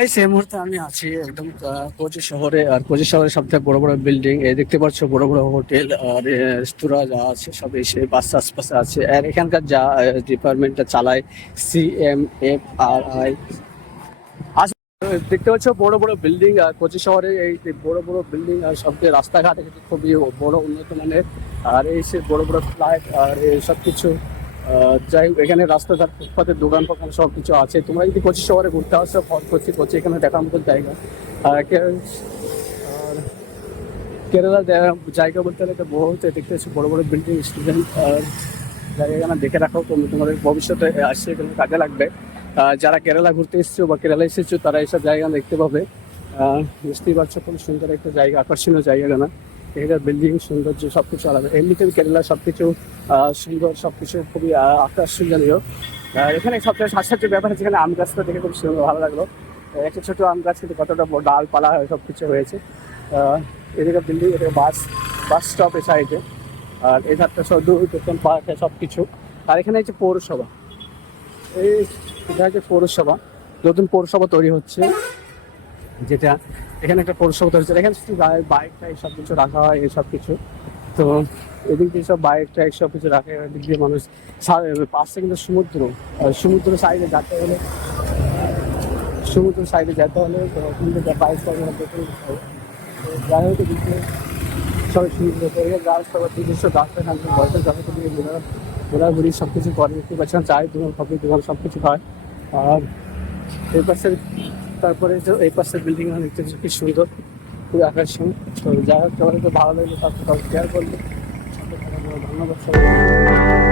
এই সেই মুহূর্তে আমি আছি একদম কোচি শহরে। আর কোচি সব থেকে বড় বড় বিল্ডিং এই দেখতে পাচ্ছ, বড় বড় হোটেল আর রেস্তোরাঁ যা আছে, সব এসে বাস, আশপাশে আছে। আর এখানকার যা ডিপার্টমেন্টটা চালায় C M F R I দেখতে পাচ্ছ, বড় বড় বিল্ডিং আর কোচি শহরে এই বড় বড় বিল্ডিং আর সব থেকে রাস্তাঘাট খুবই বড় উন্নত মানের। আর এই সে বড় বড় ফ্লাইট আর এই সব কিছু যাই এখানে রাস্তাঘাট ফুটপাতের দোকান ফোকান সব কিছু আছে। তোমরা যদি কোচি শহরে ঘুরতে আসো, ফল কোচি কোচি এখানে দেখার মতো জায়গা। আর কে- আর কেরালার জায়গা বলতে গেলে বহুত দেখতে পাচ্ছি বড় বড় বিল্ডিং স্টুডেন্ট আর জায়গাখানা দেখে রাখো তুমি তোমাদের ভবিষ্যতে আসছে এগুলো কাজে লাগবে। যারা কেরালা ঘুরতে এসছো বা কেরালা এসেছ, তারা এইসব জায়গা দেখতে পাবে। বুঝতেই পারছ, খুব সুন্দর একটা জায়গা, আকর্ষণীয় জায়গা জায়গাখানা এখানে বিল্ডিং সৌন্দর্য সব কিছু আলাদা। এমনিতেও কেরালা সব কিছু সুন্দর সব কিছু খুবই আকর্ষণীয়। এখানে সবচেয়ে আশ্চর্য ব্যাপার হচ্ছে এখানে আম গাছটা দেখে খুব সুন্দর ভালো লাগল। একটা ছোট আম গাছ কিন্তু কতটা ডালপালা সব কিছু হয়েছে। এদিকে বিল্ডিং এদিকে বাস বাস স্টপ এ সাইডে আর এই ধারটা সব দূর দোকান, পার্ক সব কিছু আর এখানে হচ্ছে পৌরসভা। এই, এটা হচ্ছে পৌরসভা। নতুন পৌরসভা তৈরি হচ্ছে। যেটা এখানে একটা পৌরসভা তৈরি এখানে শুধু বাইক টাইক সব কিছু রাখা হয় এই সব কিছু। তো এদিক দিয়ে সব বাইক টাইক সব কিছু রাখা, এদিক দিয়ে মানুষ পাশে কিন্তু সমুদ্র। সমুদ্র সাইডে যেতে হলে সমুদ্র সাইডে যেতে হলে তো ওখান থেকে বাইক টাইক যাই হোক দিয়ে গাছ নিজস্ব ঘোরাঘুরি সব কিছু করে। দেখতে পাচ্ছেন চায় দোকান দোকান সব কিছু হয়। আর এই পাশের তারপরে তো এই পাশের বিল্ডিং দেখতে পাচ্ছি কি সুন্দর, খুবই আকর্ষণ তো যাই হোক সবাই তো ভালো লাগল, তারপর শেয়ার করলে। ধন্যবাদ সবাই